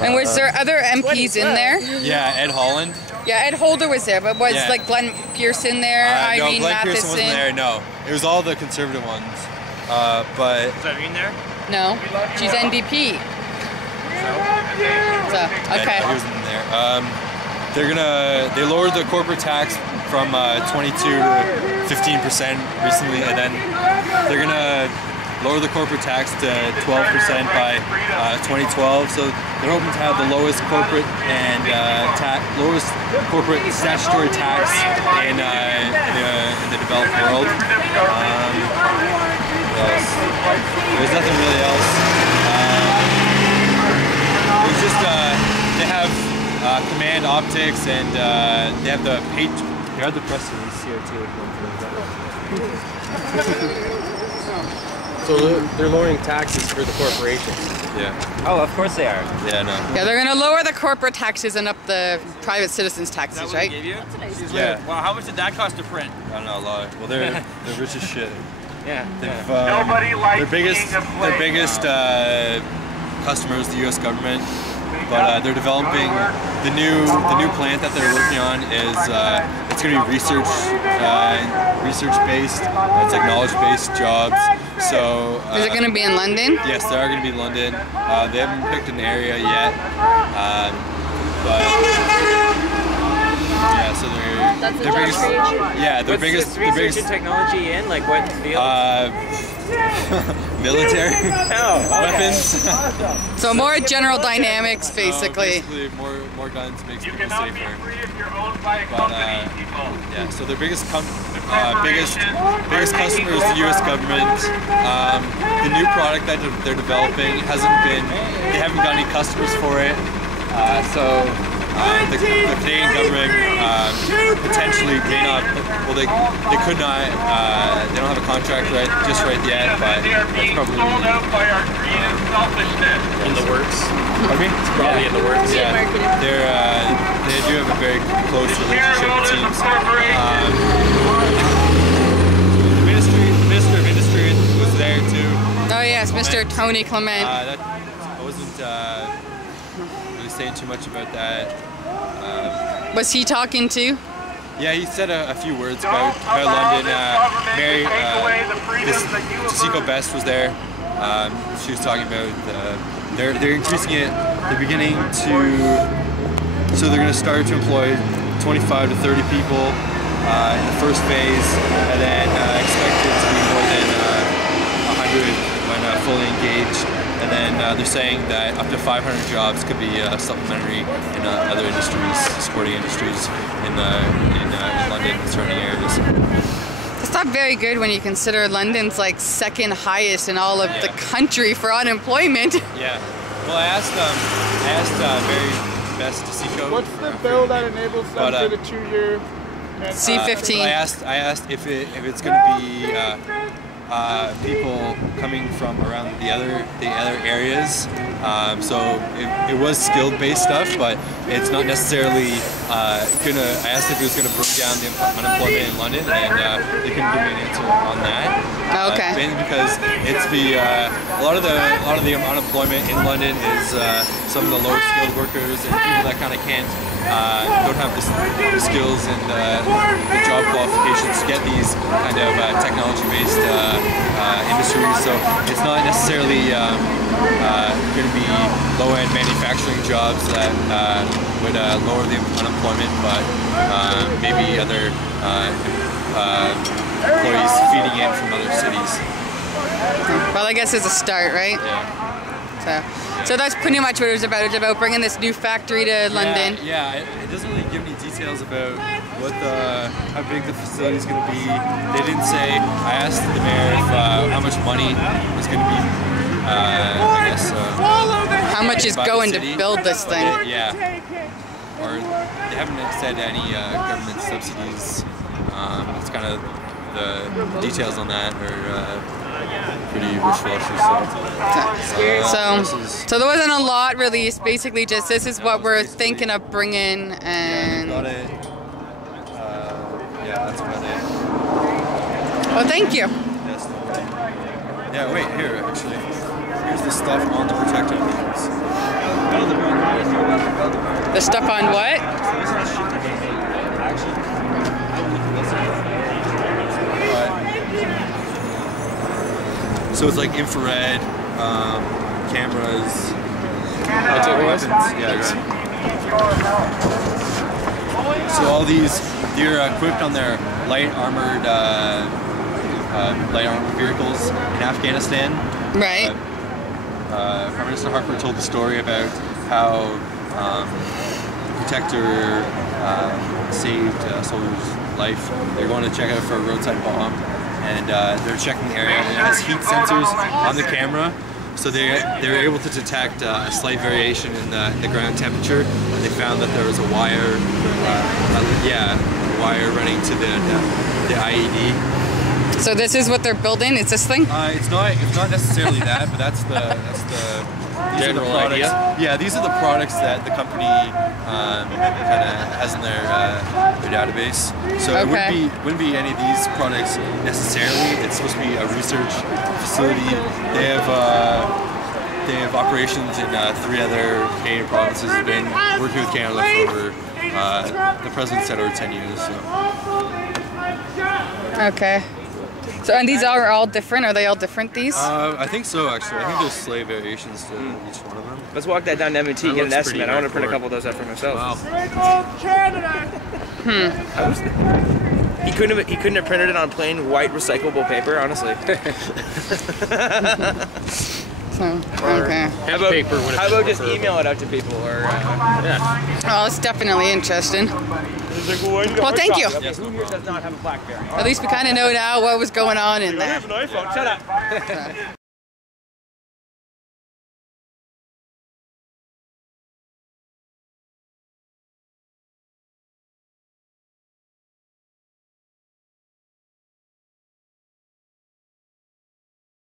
And was there other MPs in there? Yeah, Ed Holland. Yeah, Ed Holder was there, but was like Glenn Pearson there? No, Irene Glenn Matheson? Pearson wasn't there. No, it was all the conservative ones. But is Irene there? No, she's NDP. So okay. Yeah, no, he wasn't in there. They lowered the corporate tax from 22 to 15% recently, and then they're gonna lower the corporate tax to 12% by 2012. So they're hoping to have the lowest corporate and lowest corporate statutory tax in the developed world. There's nothing really else. It's just they have command optics, and they have the press release here too. So they're lowering taxes for the corporations. Yeah. Oh, of course they are. Yeah, no. Yeah, they're gonna lower the corporate taxes and up the private citizens' taxes, Is that what right? they gave you? Yeah. Wow, how much did that cost to print? I don't know, a lot. Well, they're rich as shit. Yeah. Their biggest customers, the U.S. government, but they're developing the new plant that they're working on is it's going to be research based. It's like knowledge based jobs. So is it going to be in London? Yes, they are going to be in London. They haven't picked an area yet, but yeah. So their biggest, yeah, their biggest technology in like what field? Military weapons. So more General Dynamics, basically. Basically, more guns makes people safer. But yeah, so their biggest customer is the U.S. government. The new product that they're developing they haven't got any customers for it. So the Canadian government potentially may not. Well, they could not. They don't have a contract right yet, but that's probably In the works. Pardon me? It's probably in the works. Yeah, they do have a very close relationship with teams. The Minister of Industry was there too. Oh yes, Mr. Tony Clement. I wasn't really saying too much about that. Was he talking to? Yeah, he said a few words about London. Mary, Jessica Best was there. She was talking about they're increasing it. They're beginning to, so they're going to start to employ 25 to 30 people in the first phase, and then expected to be more than 100 when fully engaged. And then they're saying that up to 500 jobs could be supplementary in other industries, sporting industries in London and surrounding areas. It's not very good when you consider London's like second highest in all of the country for unemployment. Yeah. Well, I asked Mary Best DeSico. What's the bill that enables them to the 2-year? C-15. I asked if it's going to be people coming from around the other areas. So it was skill-based stuff, but it's not necessarily gonna. I asked if it was gonna bring down the unemployment in London, and they couldn't give me an answer on that. Okay. Mainly because it's a lot of the unemployment in London is some of the lower skilled workers and people that kind of don't have the skills and the job qualifications to get these kind of technology-based industries. So it's not necessarily going to be low-end manufacturing jobs that would lower the unemployment, but maybe other employees feeding in from other cities. Well, I guess it's a start, right? Yeah. So that's pretty much what it was about. It's about bringing this new factory to London. Yeah, it doesn't really give any details about how big the facility is going to be. They didn't say. I asked the mayor if, how much money was going to be. I guess. How much is going to build this thing? Yeah. Or they haven't said any government subsidies. It's kind of the details on that are pretty wishy-washy. So there wasn't a lot released. Basically, just this is what we're thinking of bringing, and got it. Yeah, that's about it. Well, thank you. Yes, no problem. Yeah, wait, here actually. Here's the stuff on the protective beams. The stuff on what? So it's like infrared cameras. Weapons. Yeah, right. So all these, they're equipped on their light armored vehicles in Afghanistan. Right. Prime Minister Harper told the story about how Protector saved a soldier's life. They're going to check out for a roadside bomb, and they're checking the area, and it has heat sensors on the camera, so they're able to detect a slight variation in the ground temperature. And they found that there was a wire, wire running to the IED. So this is what they're building? It's this thing? It's not necessarily that, but that's the these are the general products. idea. Yeah, these are the products that the company kind of has in their database. So it wouldn't be any of these products necessarily. It's supposed to be a research facility. They have operations in 3 other Canadian provinces. They've been working with Canada for over the president said over 10 years. So. Okay. So, and these are all different? Are they all different, these? I think so, actually. I think there's slight variations to each one of them. Let's walk that down to M&T, That get an looks estimate. pretty I want to print a hardcore. couple of those out for myself. Wow. He couldn't have printed it on plain white recyclable paper, honestly. Okay. How about, paper would have how been about just preferable. email it out to people, or Well, it's definitely interesting. well, thank you. Okay, who here does not have a BlackBerry? At least we kind of know now what was going on in I there. have an iPhone. Shut up.